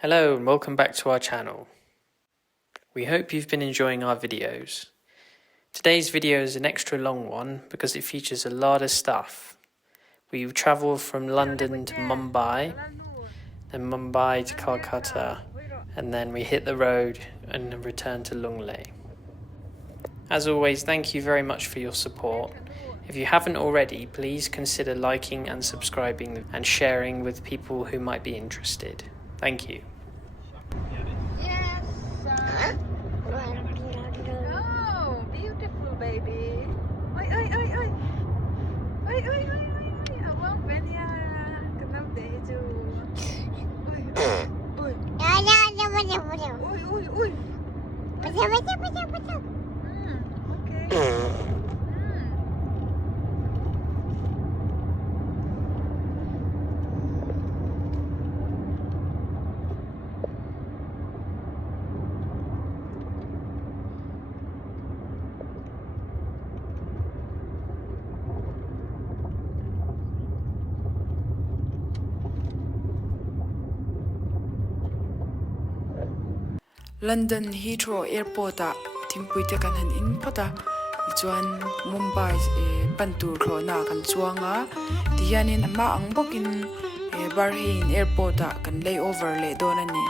Hello and welcome back to our channel. We hope you've been enjoying our videos. Today's video is an extra long one because it features a lot of stuff. We travel from London to Mumbai, then Mumbai to Calcutta, and then we hit the road and return to Lunglei. As always, thank you very much for your support. If you haven't already, please consider liking and subscribing and sharing with people who might be interested. Thank you. Yes. Oh, beautiful baby. Oi, oi, oi, oi. Oi, oi, oi, oi, oi. Awang benya. Kenal deh ju. Oi, oi. Oi, oi, oi. Okay. London Heathrow Airport a thingpui te kan han in phota chuan Mumbai bantur thlawna kan chuanga tianin ama ang bokin Bahrain Airport a kan layover le don ani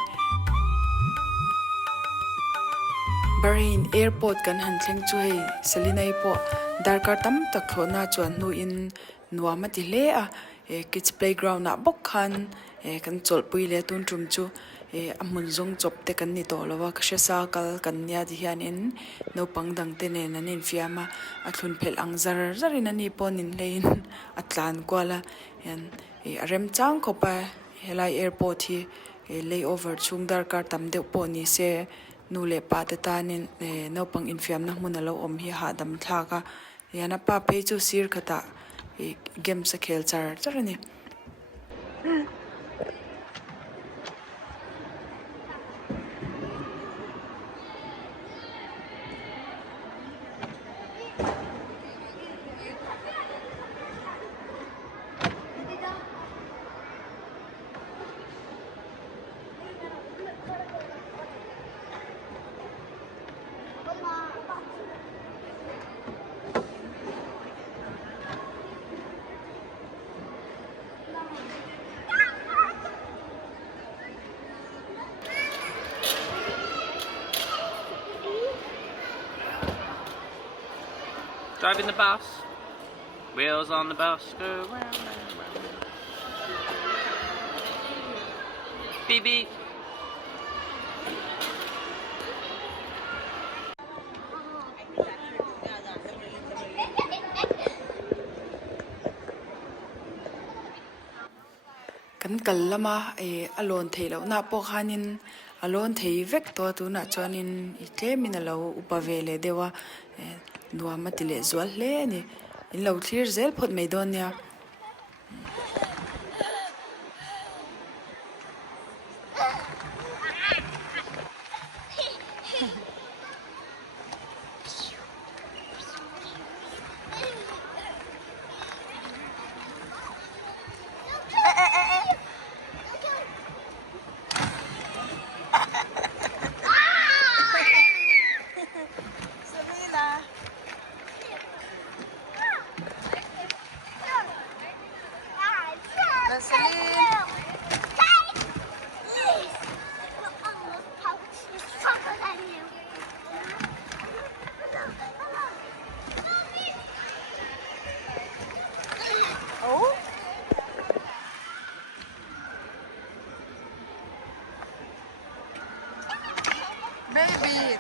Bahrain Airport kan han thleng chu hei salinai po darkar tam tak thlawna chuan nu in nuama ti hle a kids playground a bok khan kan cholpui le tun tum chu amun zong chop te kan ni to lawa khasha sakal kan nya di hian in no pangdang te ne nanin fiama athun phel ang zar zarin ani ponin lein atlan kwala yan rem chang khopa helai airport hi layover chung darkar tam de poni se nu le pa te tanin no pang in fiam na mun alo om hi ha dam thlaka yana pa pe chu sir khata game sa khel char charani Driving the bus. Wheels on the bus go round, round, round. Beep beep. kan kallama alon theilo na po khanin alon thei vek to tu na chonin itle minalo upavele dewa nuama tile zwal hle ni in lo clear zel phot meidonia Baby.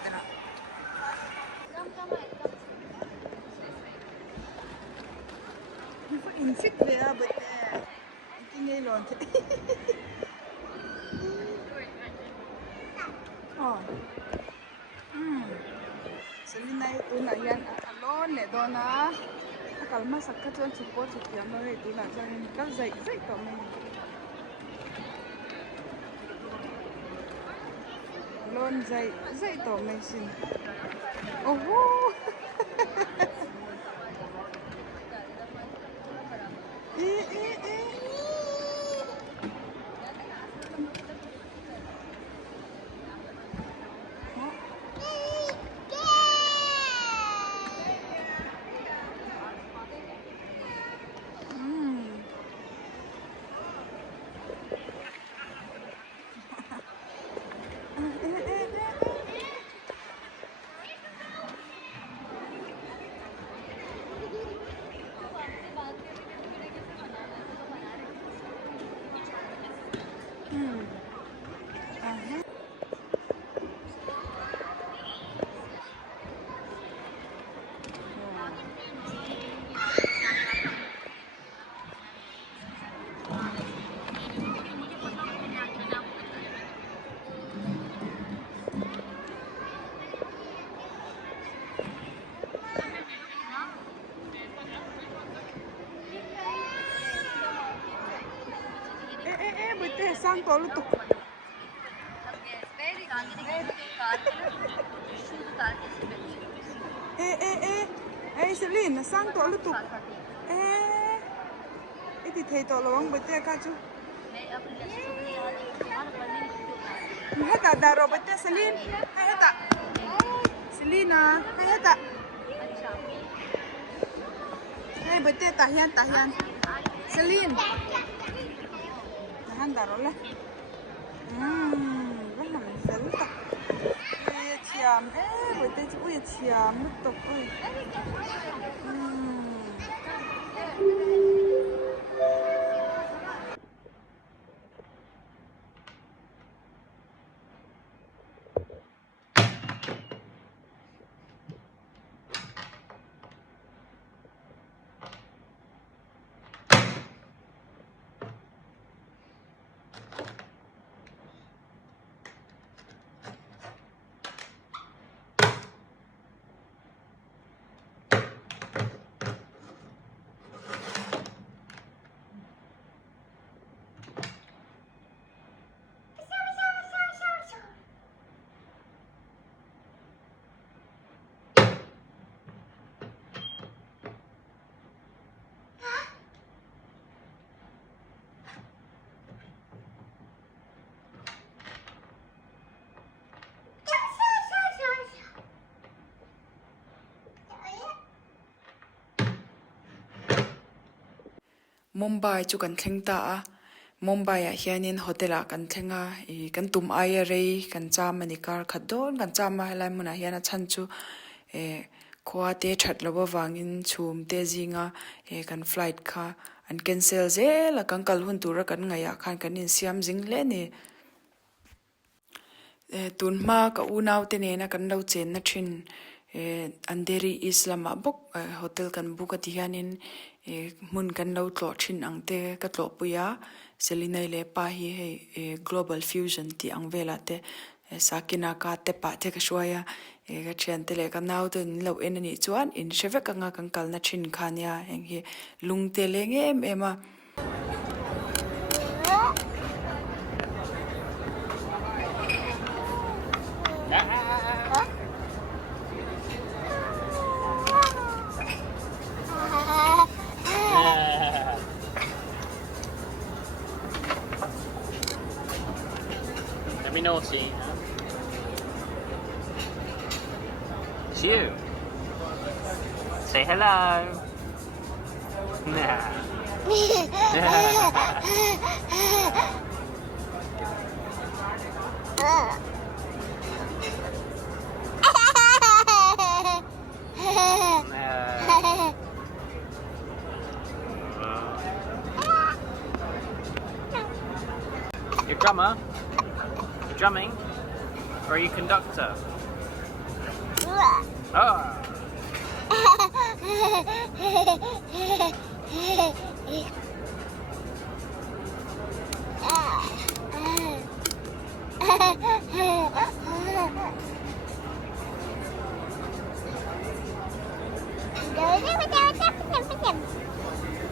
Insik dia betul. Ini lonte. Oh. Salinai tu na yan alon le dona. Kalma sakka tuan support sikiam na itu na jangan kal zai to me. Alon zai to me sin. Oh. to lu tu ê Celine sang to lu tu thì thầy to là bông bự tê cá chú hết ta đào rồi bự tê Celine hay hết ta Celine à hay hết ta hay bự tê tahian Celine tahan đào rồi rất là dễ ta chiam bự tê chú ui chiam mất tục ui Mumbai chu kan thleng ta Mumbai a hianin hotel a kan thlenga I kan tum ai rei kan cham ani kar khadon kan cham ma helai muna hian a chan chu khwa te that lo wangin chhum te zinga kan flight kha an cancel ze la kan kal hun tur kan ngaya khan kan in siam jing le ni tun ma ka unau te ne na kan lo chen na thin Andheri Islam bok hotel kan book ati hianin mun kan lo tlo thin angte ka tlo puya Celine le pa hi he global fusion ti angvela te sakina ka te pa te ka shwaya ga chen te le ka nau te lo en ni chuan in sheve ka nga kan kal na thin khania eng hi lung te le nge em ema Let me naughty. It's you. Say hello. Nah. You're a drummer? You're drumming? Or are you conductor? Oh!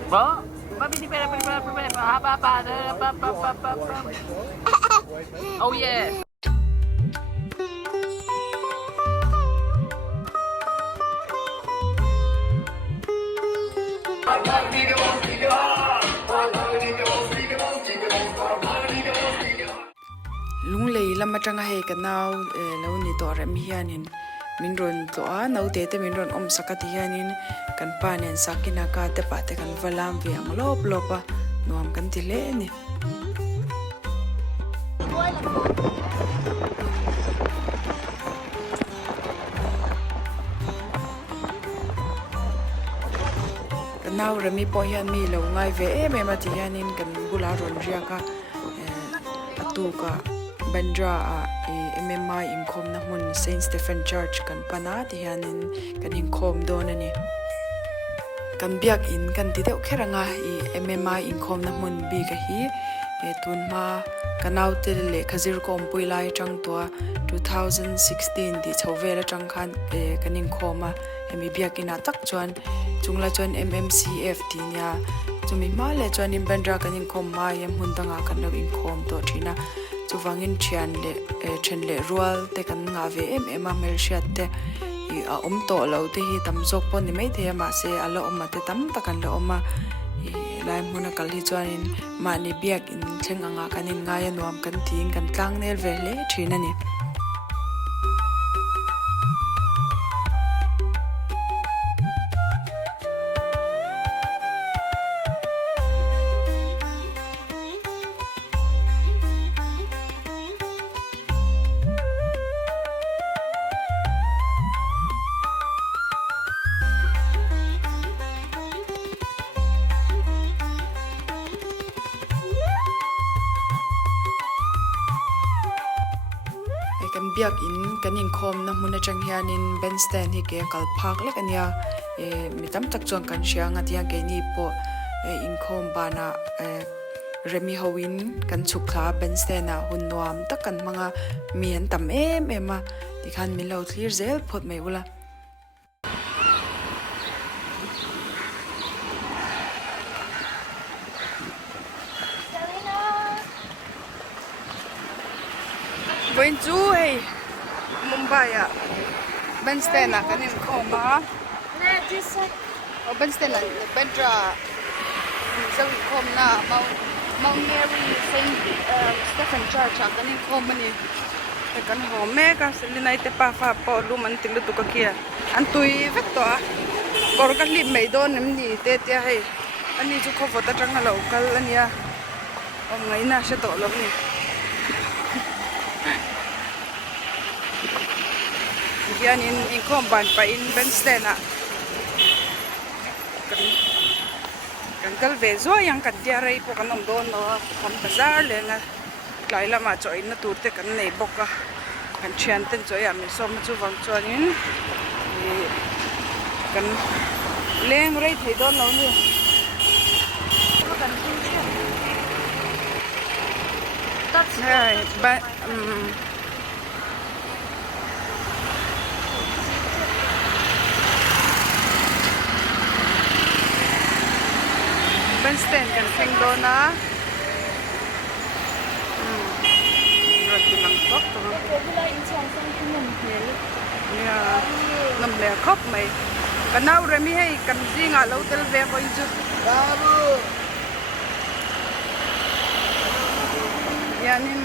What? Oh yeah. lung lei lama tanga he ka naw lo ni to rem hianin min ron to a no te te min ron om sakati hianin kan pa nen sakina ka te pa te kan valam viang lop lopa nuam kan ti le ni kan naw remi po hian mi lo ngai ve me ma ti hianin kan bula ron ria ka atu ka Bandra MMI inkom na mun Saint Stephen Church kan pana ti hianin kan inkom don ani kan biak in kan ti deuh kheranga MMI inkom na mun bi ka hi tunma kanau te le khazir kom puilai tang to 2016 di chhovela tang khan kan inkhoma hemi biak ina tak chuan chungla chuan MMCF ti nia chumi ma le chuan in bandra kan in khom ma yam hun danga kan lo in khom to thina chuwangin thian le then le rual te kan nga ve em mel shat te I a to lo te hi tam jok pon ni mai the ma se alo oma te tam takan lo oma lai muna kal hi chuan in ma ni biak in thleng anga kan in nga ya nuam kan thing kan tlang nel ve le thina ni kan biak in kan in khom na muna chang hian in bandstand hi ke kal phak lek ania mitam tak chuan kan siang atia ke ni po in khom bana remi howin kan chukha bandstand na hun nuam tak kan manga mian tam ema ti khan min lo clear zel phot mai ula Going to Mumbai bandstand na kanin khoma bandstand na bandra zong khom na Mount Mary Saint Stephen Church kanin khom ni kan ho me ka selinai te pa fa po lu man tilu tu ka kia an tui vek to kor ka lim mai don ni te tia hei ani chu kho ta tang lo kal ania om ngai na se to lo ni yan in khom ban pa in bandstand na kan kal ve zo yang kan dia rai po kan om don no kan bazar le na lai lama choi na tur te kan nei boka kan thian ten choi a mi som chu wang chuan in kan leng rai thei don lo ni kan that's but bandstand kan theng do na roti lang tok to ya nam le khop mai kanau remi hei kan jinga lo tel ve ko ju babu yanin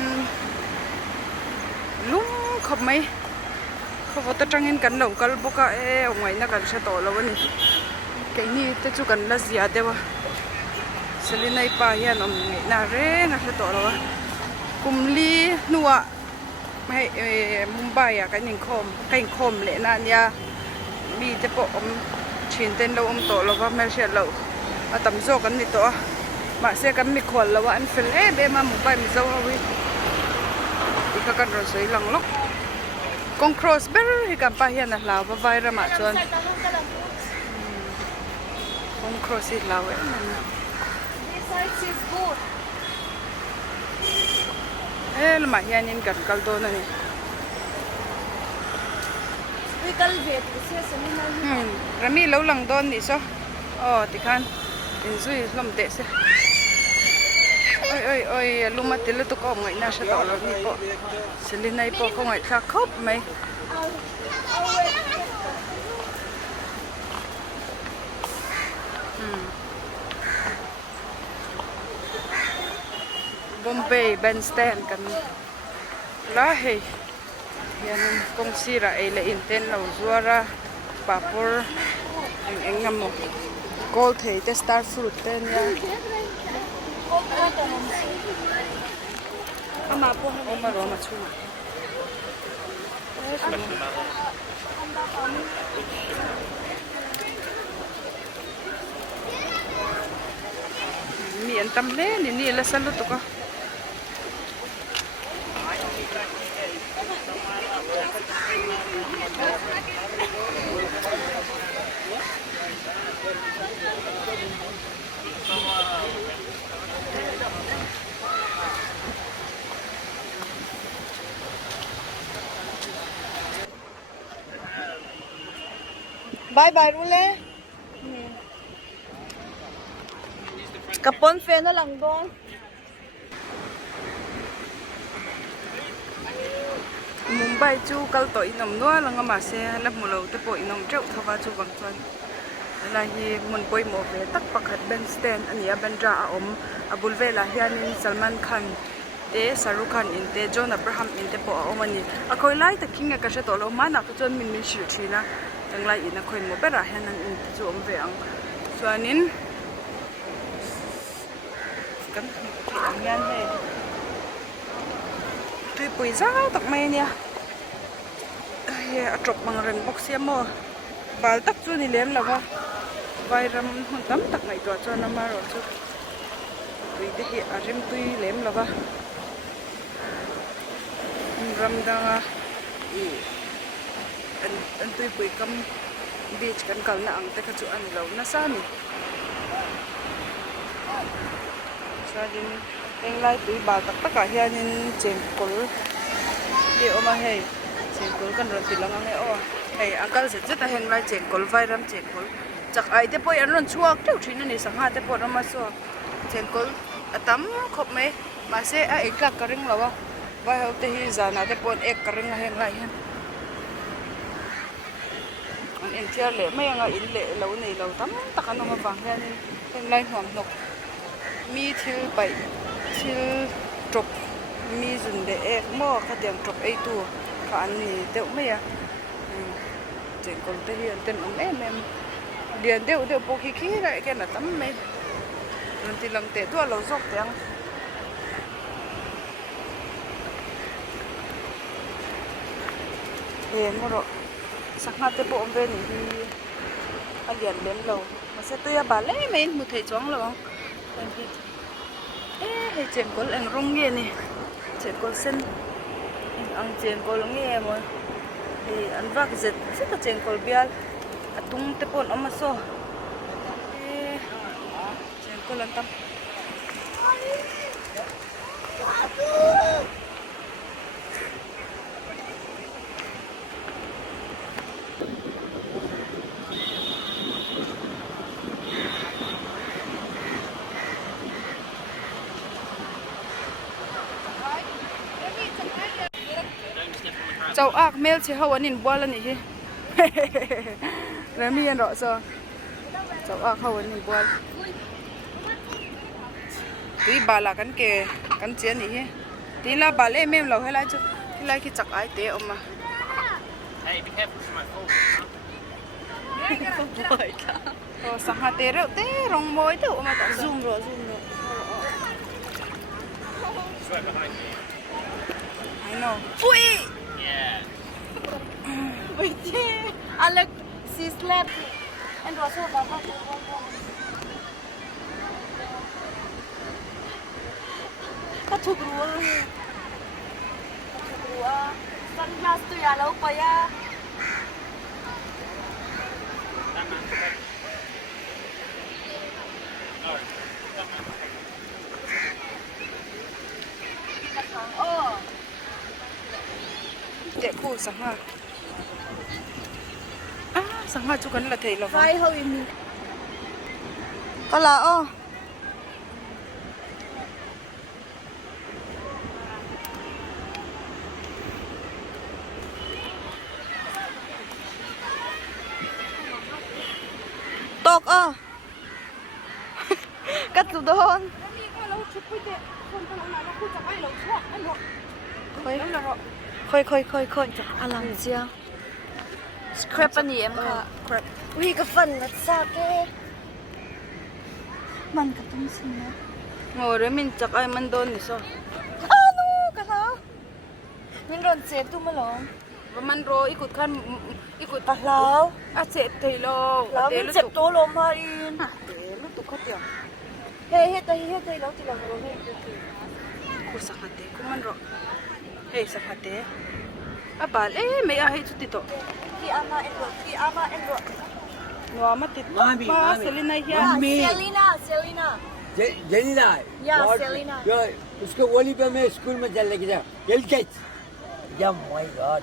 lung khop mai khop ta tangin kan lo kal boka ngai na kan se to lo ni ke ni te chu kan la zia dewa selinai pa hian om na re na se to lo kumli nuwa mai Mumbai kan in khom le na nia mi te po om chin ten lo om to lo wa mer se lo atam zo kan ni to ma se kan mi khol lo an fel be ma Mumbai mi zo hawi ika kan ro soi lang lok kong cross ber hi kan pa hian na la wa vai ra ma chuan kong cross hi la we lama hian in kan kal do na ni kal ve tu se samina rami lo lang don ni so ti khan in zui lom de se oi luma til tu ko ngai na sa to lo ni po selinai po ko ngai kha khop mai Bombay bandstand kan la hei yan kong sira ay la inten lo zuara papor engam mo gold hei te star fruit ten ya ama po oma roma chuma mi antam le ni la salu to ka bye bye luôn lẽ cặp bốn phe nó lằng đón Mumbai chu kal to inom no langa ma se la mulo te po inom treu thawa chu wang chuan la hi mun poi mo ve tak pakhat ben stand ania bandra a om abul vela hianin Salman Khan te Shahrukh Khan in te John Abraham in te po a om ani a khoi lai ta kinga ka she to lo ma na ku chuan min min shil thina tang lai in a khoi mo bera hianan in chu om ve ang chuanin kan ang yan he tui pui zau tak mai nia a trọc bằng rừng bốc xe mò bal tak chu ni lem lawa vai ram hun tam tak mai to cho nama ro chu tui te hi a rim tui lem lawa ram danga i an tui pui kam beach kan kal na ang te kha chu an lo na sa ni sa din eng lai tui bal tak tak a hianin chen kol ti oma hei chen kol kan ron tilang ang o hei angkal se chu ta heng lai chen kol vai ram chen kol chak ai te poi an ron chuak teu thin ani sangha te po rama so chen kol atam khop me ma se a ek ka ring lawa vai ho te hi zana te pon ek ka ring a heng lai hen an en tia le mai anga in le lo nei lo tam takan ma wang hian heng lai hnom nok mi thil pai thil trok mi zun de ek mo kha diam trok ei tu kha an ni deuh mai a chen kol te hi an ten om em lian deuh po khi khi la ke na tam mai ron ti lang te tu lo zok tiang mo ro sakha te po om ve ni hi a lian lem lo ma se tu ya ba le mai mu thei chong lo an hi hei chen kol ang rong nge ni chen kol sen ang chen kol nge mo thì ăn vác giật rất là chen kol bial atung te pon oma so chen kol an tam cháu ác mail chỉ hậu anh in bua lên nhỉ rồi mi anh rõ sao cháu ác hậu anh in bua tuy bà là cắn kề cắn chén nhỉ tí là bà lấy mềm lâu hay là chứ thì lại khi chặt ai té ông mà Hey, be careful with my phone. sang hạt té rượu té rong môi té ông mà zoom rồi Right behind me. I know ui Yeah. Wait, Alec, she slept and also Baba. Kachugruwa. Sunglass tu ya lau pa ya. That man's okay. No, that man's okay. Oh. để khu sang ha sang ha chú cần là thầy là Vai hậu in. có là ô tộc cắt tụi đôn khơi chặt làm gì à scrap anh em cả scrap Ui cái phần là sao cái mình cái tung xin nữa. ngồi đấy mình chặt ai mình đôn thì sao Ano cái sao? Mình còn xếp tu mà lòng. và mình rồi ikut kan ikut Cái sao? sẽ thấy lo Là mình xếp tu lom mà in. để lúc tụi có tiền Hết đây lâu thì làm rồi hết. cô sắc hạt đấy cô mình rồi hey sắc hạt đấy à bà lẽ mấy ai hết chút tịt Ki ama and rock. Wah, mati. Mami, Pa, mami. Selena Yeah, here. Mami. Selena. जेनिना Yeah, Selena. जो उसको वोली पे मैं school में चल लेके जाऊँ एलकेज या my God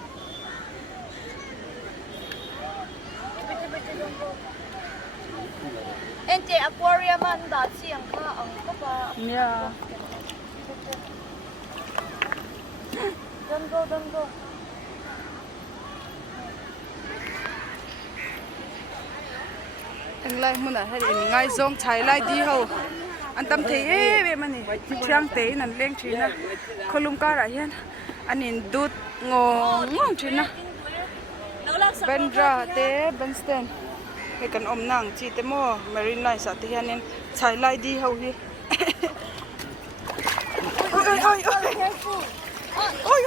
Ente aquarium anda siang ka ang papa. Yeah. Don't go. Anh lại muốn là hay ngay zong chạy lại đi hầu anh tâm thấy về mà nè trang tế nằm lên trên na kolum cả ra hiền anh in đút ngon trên na bên ra tế bên stand cái cần ôm nàng chỉ tế mò marine line sao thì hiền chạy lại đi hầu hi ôi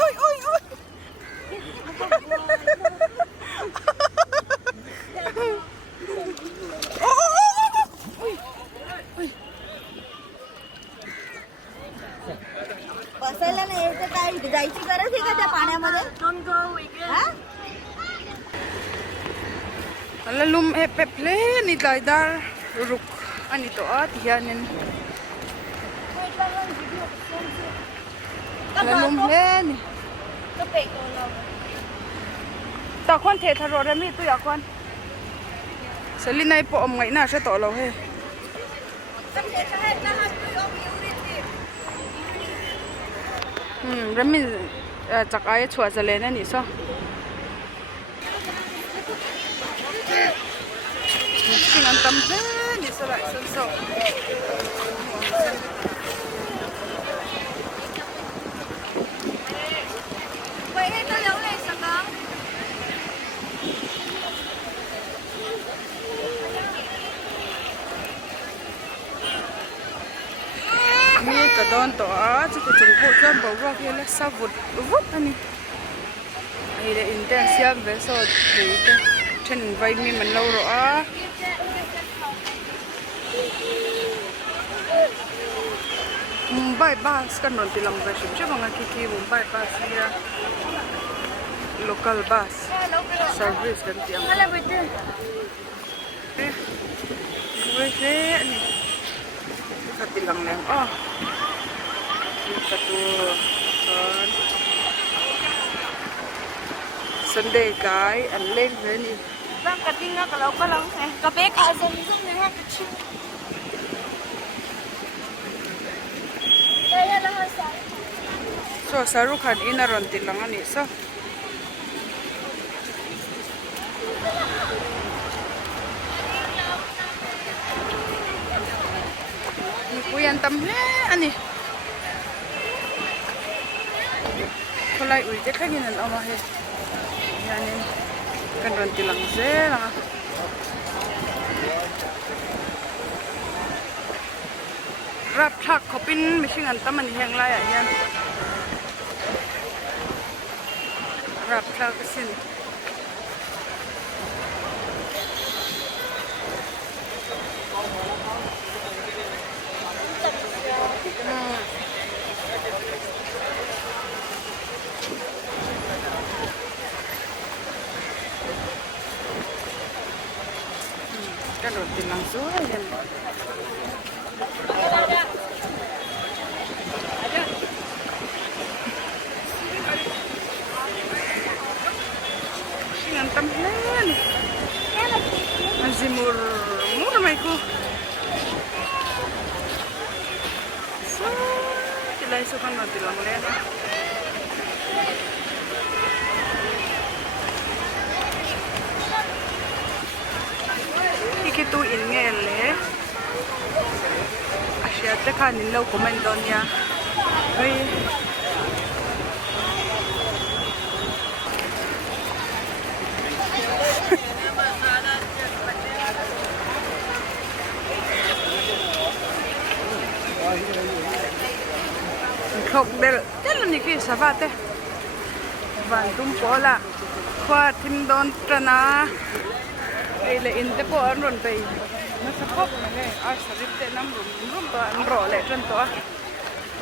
बसायला नाही यायचं काय जायची गरज आहे का त्या पाण्यामध्ये Ala lum e peple ni laidar ruk ani to at hianin ala lum he ni ta khon the tharo ra mi tu ya khon sali nai po om ngai na se to lo he rami chakai chua chale na ni so Sing ang tamhe ni sa lại sân sâu. Vậy hay tôi nấu này sao con? Mi cả đón to á, chỉ có chung bộ chân bảo ra kia là sao vụt anh. Ai là intensive về sau thì trên vai mi mình lâu rồi á. Mumbai bus kan non tilang version siya mga kiki Mumbai bus niya local bus service kan tiyang weh ni katilang lang katu kan Sunday kai an lên về ni Vâng, cà tinh nga kalau ka lang eh. Kape ka som ni ha kecil. Saya lah hasal. so sarukan inaron tilang ani so Kuyan tamhe ani kulay ui de kaginan ama he yanin kan ron tilang ze lang rap thak khopin mishing an taman heng lai yan rap thak sin kan ron tilang zo yan Singan tamhen Azimur mai ko so tilai so kan tilang len Ikitu in ngele Asya te kanin lo komendon niya Hoy Khóc del ni ki savate van tum pola khwa thim don trana ele inte po ron pe na sapok ne ar sarip te nam rum to am ro le tran to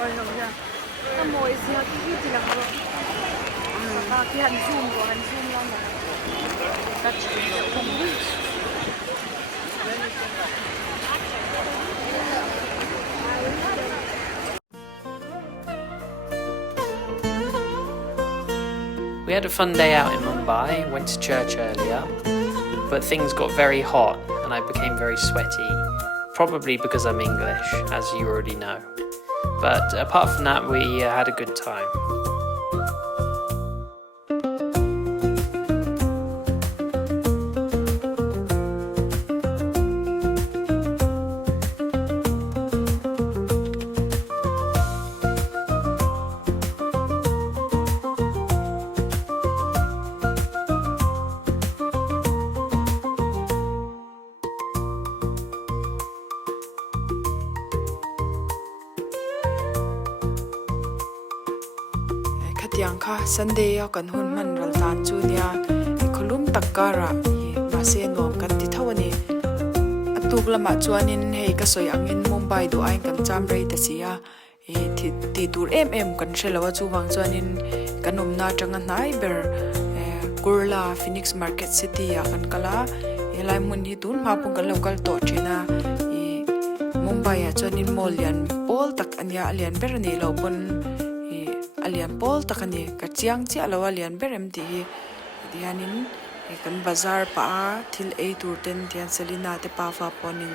oi ho ya ta moi sia ki ti la ro ta ki han zoom lang na ta chi ko We had a fun day out in Mumbai, went to church earlier, but things got very hot and I became very sweaty, probably because I'm English, as you already know. But apart from that, we had a good time. Tiang kha Sunday ya kan hun man ral tan chu nia khulum takkara ma se nom kan ti thawani atuk lama chuanin hei ka soi angin Mumbai do ain kan cham rei ta sia ti tur em kan shelawa chu wang chuanin kanom na tanga nai ber Kurla Phoenix Market City ya kan kala elai mun hi tun ma pung kan local to china Mumbai ya chuanin mall yan pol tak anya alian ber ni lo pon alian pol takani ka chiang chi alo alian berem ti dianin kan bazar pa thil ei tur ten tian selina te pa fa ponin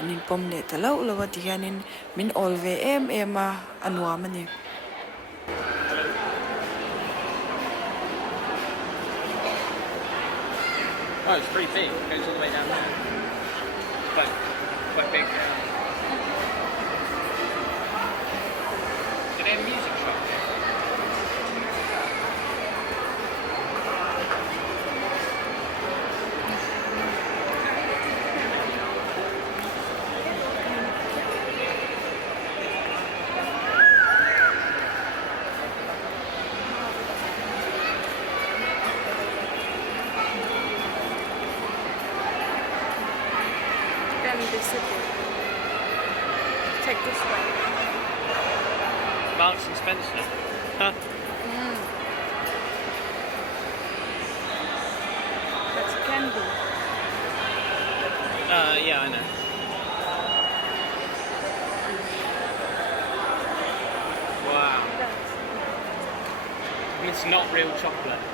anin pom le talo lawa dianin min olve ema anwa mani Oh, it's pretty big. It goes all the way down there. Quite big. Do they have a music shop here? Take this way. Marks and Spencer. Huh? That's candy. Yeah, I know. Wow. It's not real chocolate.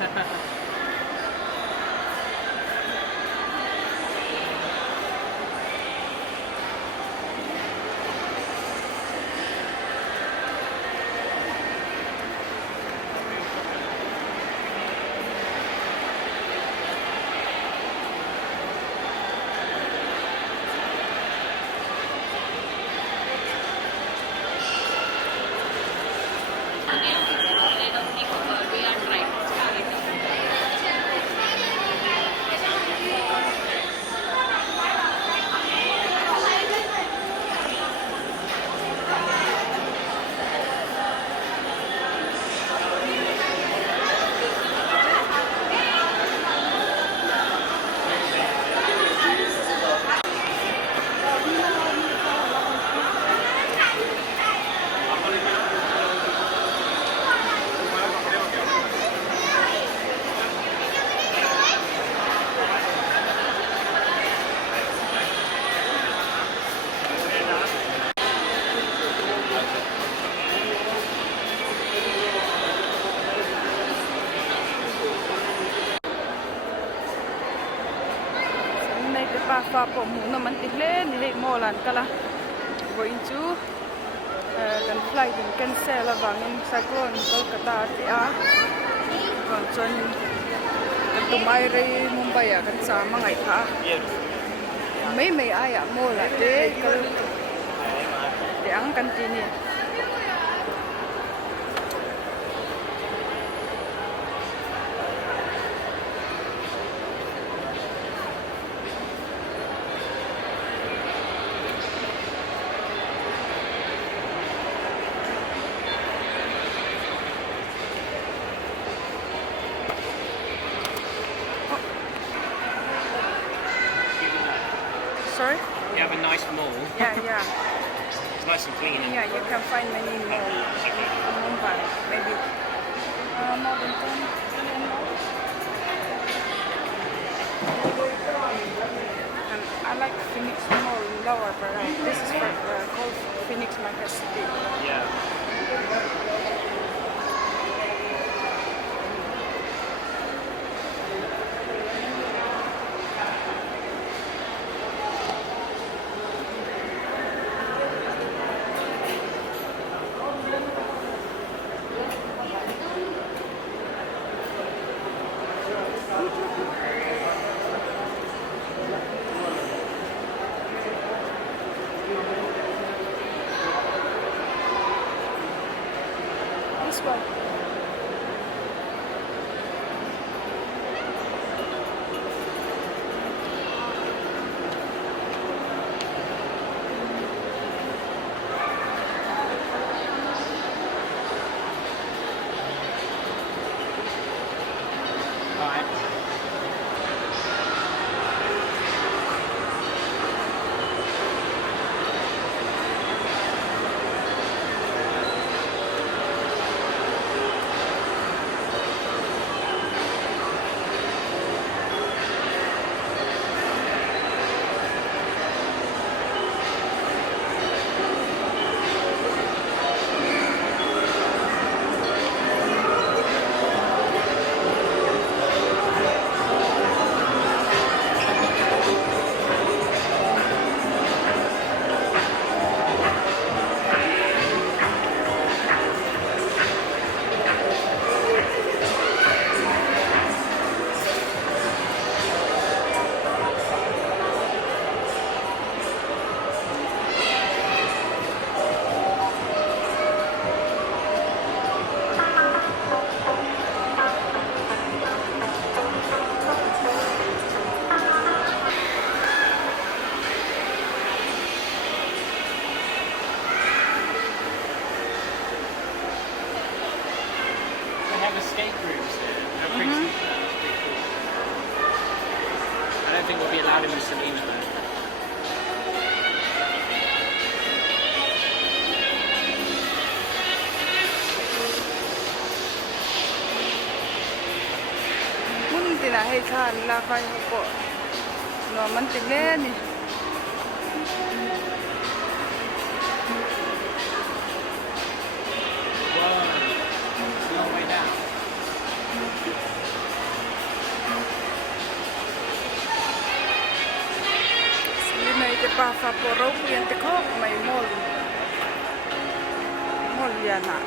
Fa po mu naman tihle ni hei molan kala go into kan flight in cancel awangin cyclone Kolkata ti a kon chon kan tumai re Mumbai a kan sa mangai kha mai aya mola te kal te ang kan ti ni Sorry? You have a nice mall. Yeah. It's nice and clean. Yeah, you can find many malls in Mumbai. Maybe more than 10 malls. And I like Phoenix Mall lower, but this is called Phoenix Market City. Yeah. This one. Escape rooms here. They're pretty cool. I don't think we'll be allowed in Selena though. Mun tina hay than la kai ko. No man ti le ni. It's a long way down. Này cái bà phá bộ râu quyền tế khóc mày môn môn ya nạ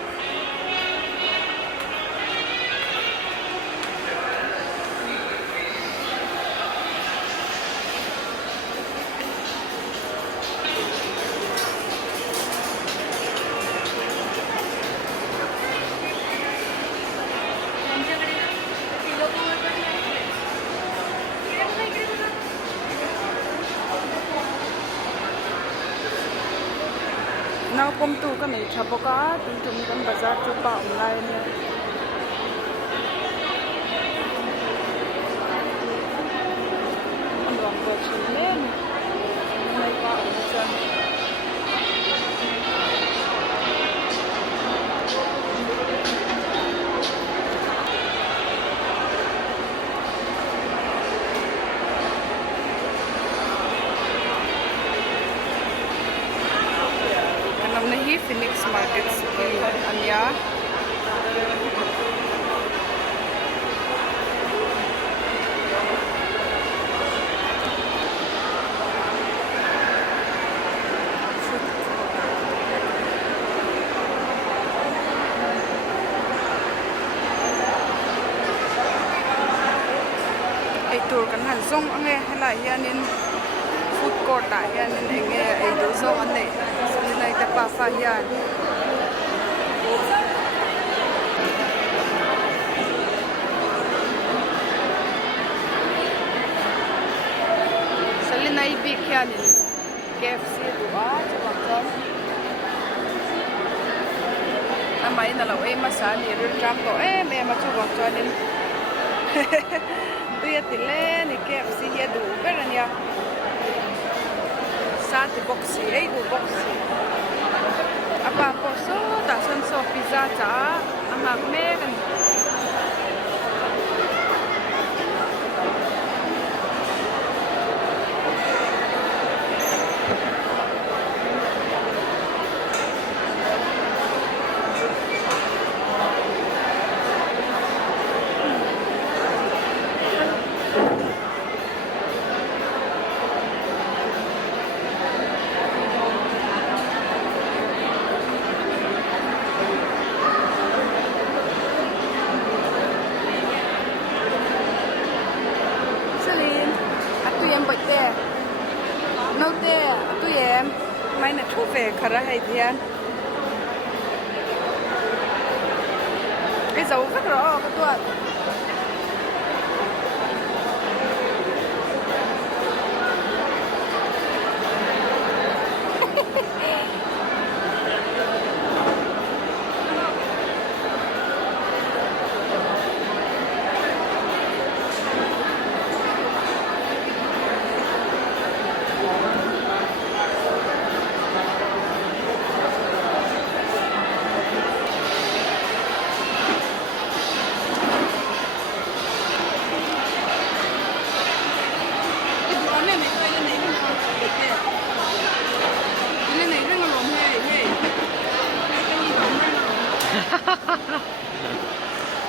nào công tu cái này chả bao cả chúng chúng kan bazar cho pa online anh làm việc gì lên này pa chân Nahi Phoenix Market City Anya ai tur kan han zong ange hala hianin food court ta hianin enge ai do zong an nei Selina te pa sa hian Selina i big hianin KFC du a chuang chon amai na lo e ma sa ni rul tram to em ma chuang chonin tuya tile ni KFC ya du berania sa ti boxi ei du boxi apa po so ta son so pizza cha ama me kan mai na thu về khara hay thian cái dấu rất rõ cái tuột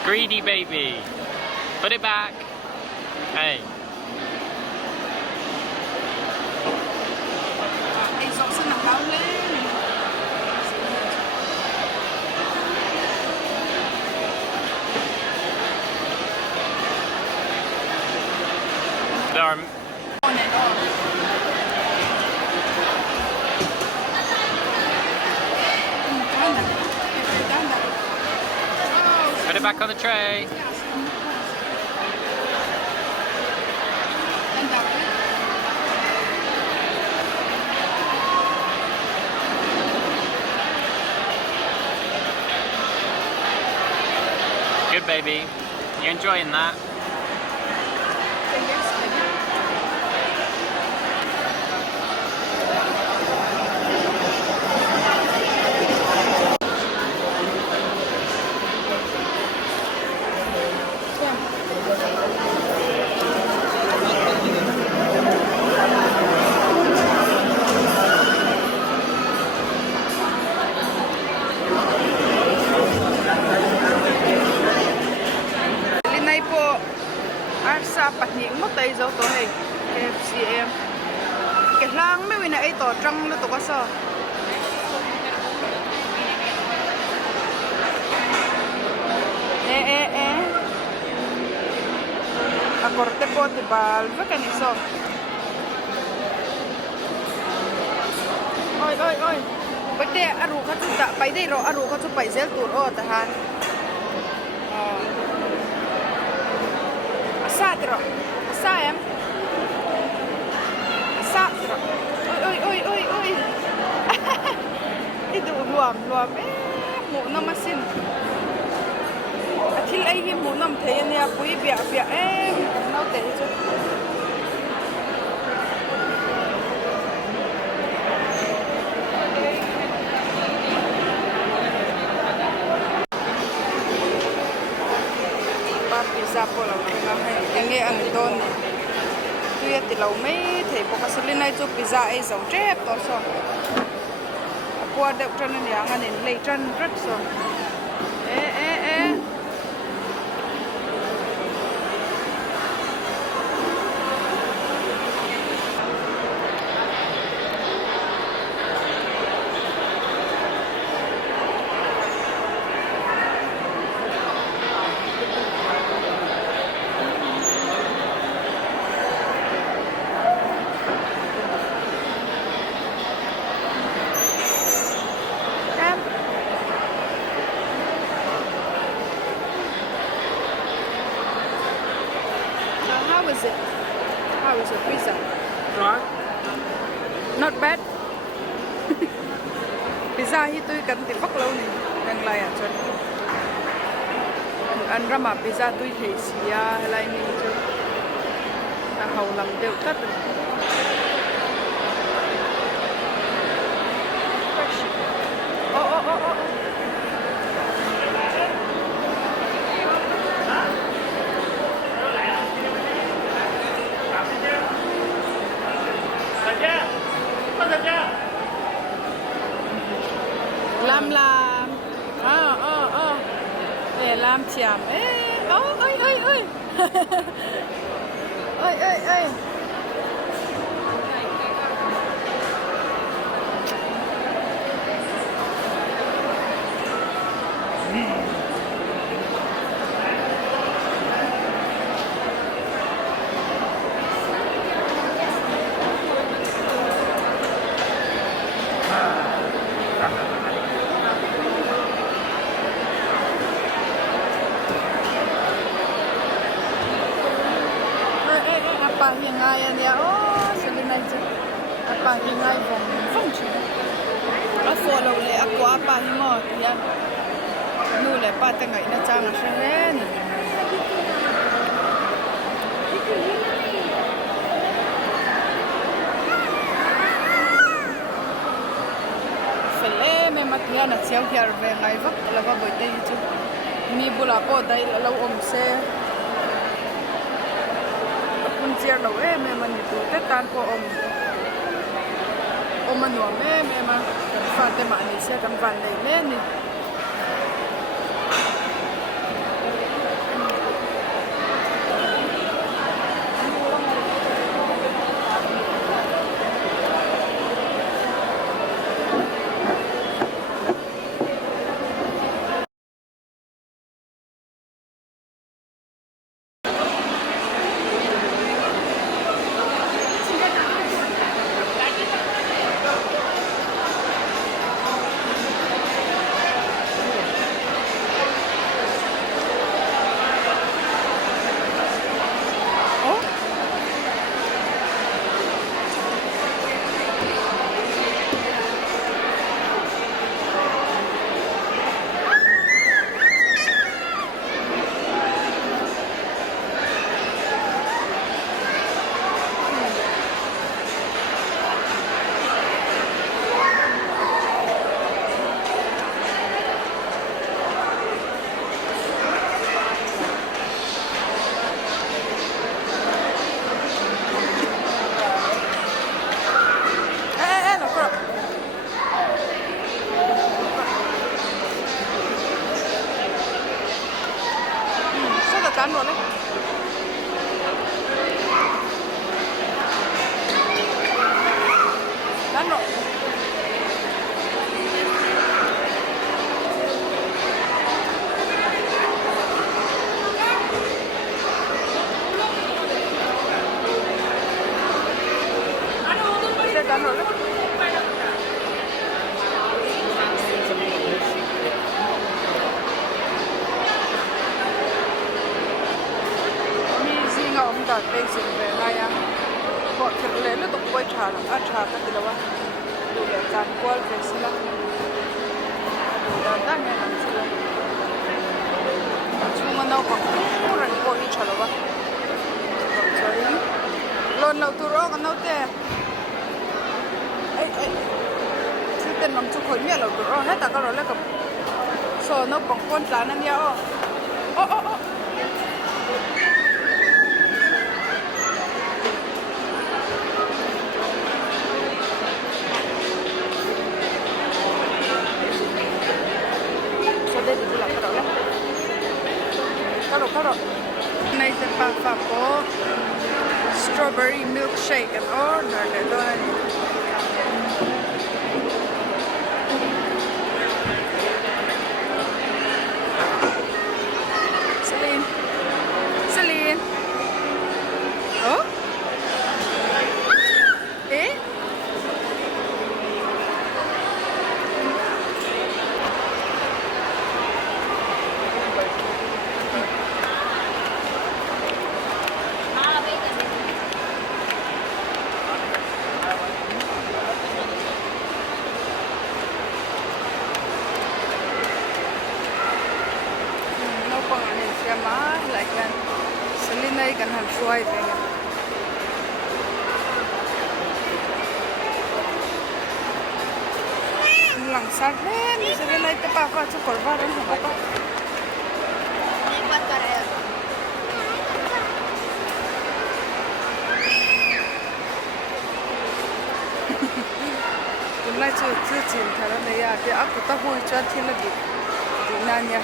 Greedy baby. Put it back. Hey. Ê, giọt sân là cao lên. There are Con này đó. Put it back on the tray. Good baby. You enjoying that? Arsa pahnih mo tay zo to hey KFC ke lang me wina ai to trăng lo to ka so a corte po de bal va ka ni so oi bate aru ka chu ta pai dei ro aru ka chu pai zel tur o ta han Sadro, Sam, Sadro, oi, itu luam, mu nama sin, atil lagi mu nam thei ni apui bia nau te chu. Pizza po lang nga hayenge ang don tuya tilaw may thei po kasuli na chu pizza ai zo trep to so apua de tran ni ang anin lei tran rat so How is your pizza? Right. Not bad. Pizza hi tôi cần thì bắt lâu này đang lại à chân. Ăn ra mà pizza tôi thấy xì hay là như chứ. Ta hầu làm đều tất rồi. Oh. Lam lam chiam ơi ơi pa hi ngai ania o Selina chu pa hi ngai vong vong chu a follow le a kwa pa hi mo tian nu le pa ta ngai na chang a shen fele me matia na chiao hiar ve ngai vak la ba boi te chu mi bula po dai lo om se kun chiar lo me man tu te tan po om man no me ma kan fa te ma ni se kan van nei le ni cán rồi đấy. Cán rồi. Cán rồi đấy. Ông đã thấy gì về ngay à? Họ thực lên nó tụt quay trà là trà cái gì đâu á? Đủ để cán quay về xí lắm. Đã đang nghe làm gì lắm? Chúng mình đâu có rồi quay đi trà đâu á? Còn chơi lon lâu tu rõ còn lâu tè. Ấy chứ tên làm chụp khối miệng lâu tu rõ hết tất cả rồi lấy cầm. Số nó bằng con trà nên nhau. Ô. Karo. Này sẽ pha có strawberry milkshake and order le doan. Celine. Oh? Eh? Like Culinary kan han suai ve lang sar he ni Culinary te pa fa chu kor va ran ha pa Culinary chu chin thara ne ya te a ku ta hui cha thil la di na nya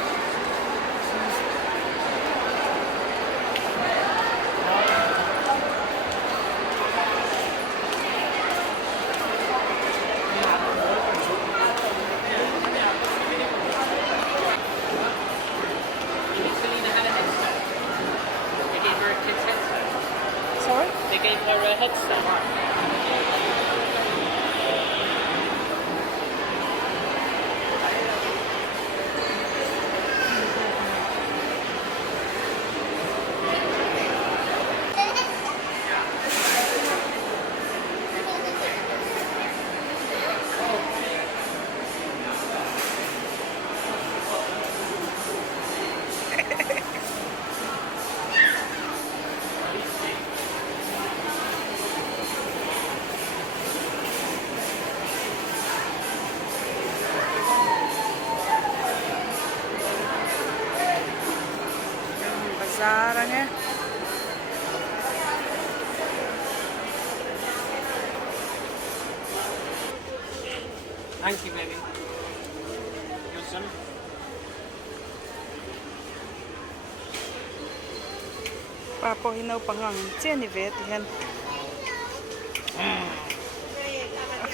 They gave her a head start. zara nge Thank you, baby. Your son. pa po hinaw pangang chen ni vet hen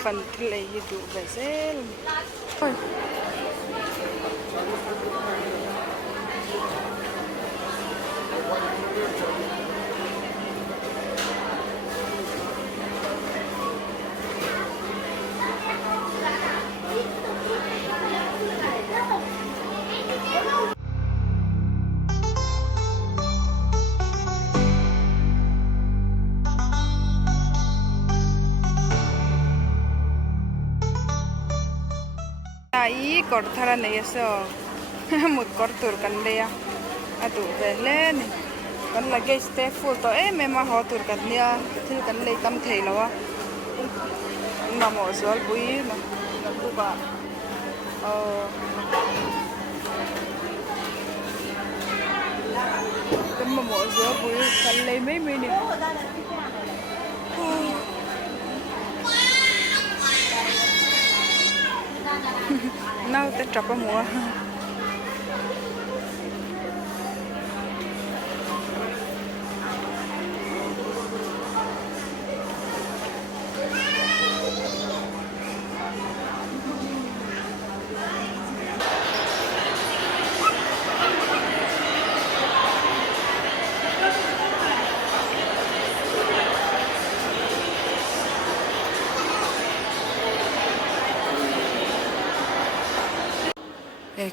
fan thilei hi du ve sel oi ai kor thara nei so mut kor tur kan le ya atu ve le ni kan lage stay full to e me ma ho tur kan nia thil kan le tam thei lawa na mo sol bui na ku ba kan mo sol bui kan le mấy mấy ni nào tới trọc vào mùa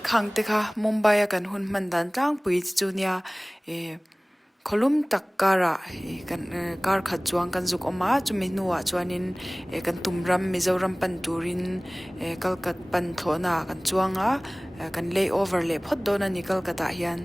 khang te kha Mumbai kan hun man dan tlang pui chu nia kolum tak kara kan kar kha chuang kan zuk oma chumi nuwa chuanin kan tumram Mizoram pan turin kalkat pan thona kan chuanga kan lay over le phot dona ni Kolkata hian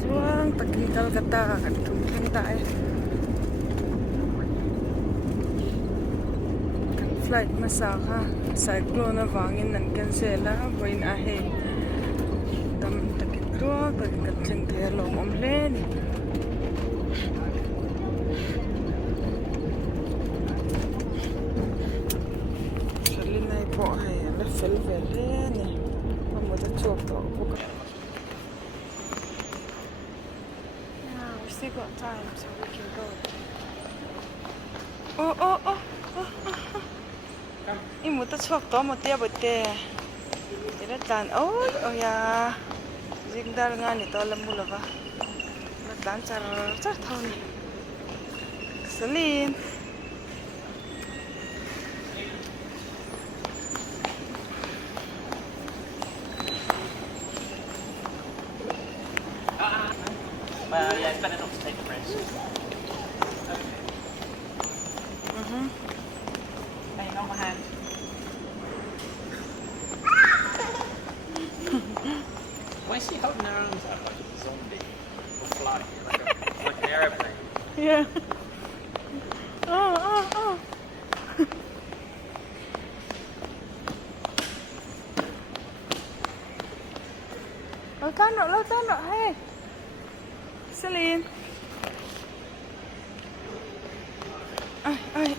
chuang takin Kolkata kan tum thang tai kan flight masa kha cyclone awangin nan cancel a voin a he tam takin to kan thing the lom om hle ni Culinary po hai la fel vel ni mo da chok to ko still got time so we can go. Oh. Imu ta chok to mo tia bote. Ila tan oh ya. Jingdar nga ni to lamu lava. La tan char thon. Celine. Yeah, it's better not to take the risk. Hang on my hand. Why is she holding her arms up like a zombie or flying like an aeroplane? Yeah. Oh. Lâu tan rồi, hey. Celine.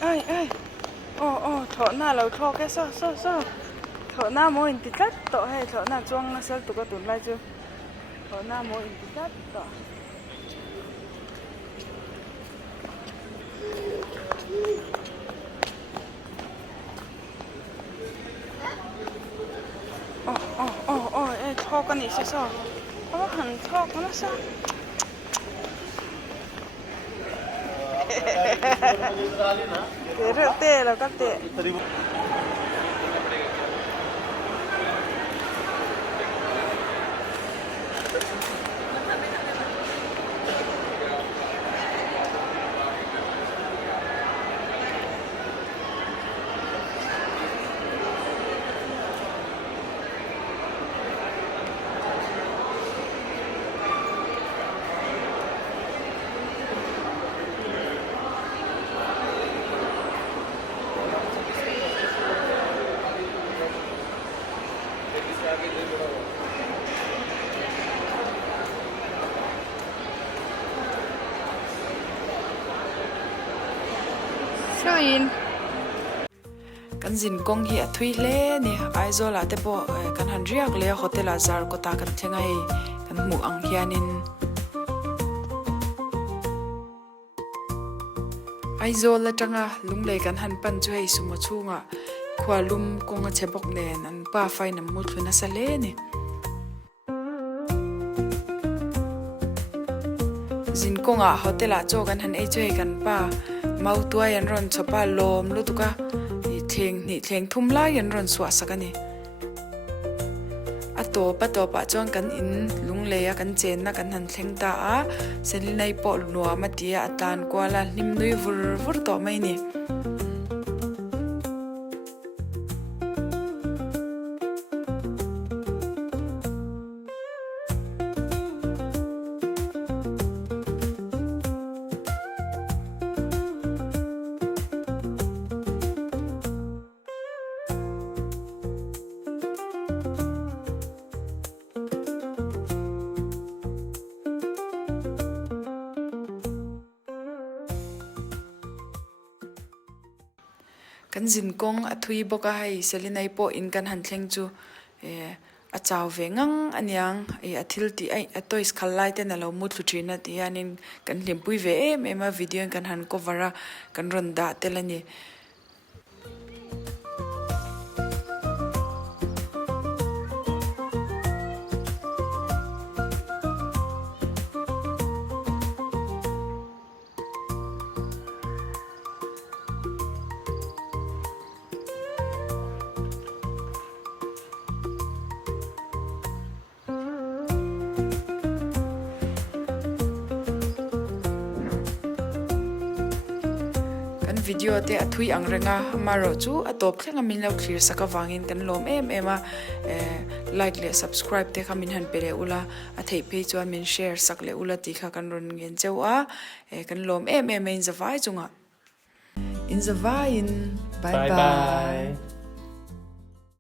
Ai. Thọ na lâu thọ cái so. Thọ na mo in tikat to hey, thọ na chuang na sel tu ka tun lai chu. Thọ na mo in tikat to. Ê, thọ cái này sao? Hẳn thọ nó sao? Thế tê là các tệ. Celine. Kan zin kong hi athui hle ni aizola te po kan hanriak le hotel azar ko ta kan thengai kan mu ang hianin aizola tanga lunglei kan han pan chu hei sumo chunga khwalum konga chebok nen an pa fai na mu thuna sale ni zin konga hotel a cho kan han ei chu hei kan pa mau tua yan ron chopa lom lu tuka ni theng thum la yan ron swa sakani ato pa chong kan in lungleya kan chen na kan han thleng ta a selinai po nuwa matia atan kwala nim nui vur to mai ni kan zin kong athui boka hai selinai po in kan han thleng chu a chaw ve ngang aniang athil ti ai atois khallai te na lo mu thu thina ti anin kan hlimpui ve em a video kan han cover a kan ron da telani video te athui angrenga maro chu atop thlenga min lo clear saka wangin kan lom em a like le subscribe te khamin han pere ula a thei pe chuan min share sak le ula ti kha kan ron ngen cheu a kan lom em in zawai chunga in zawai in bye bye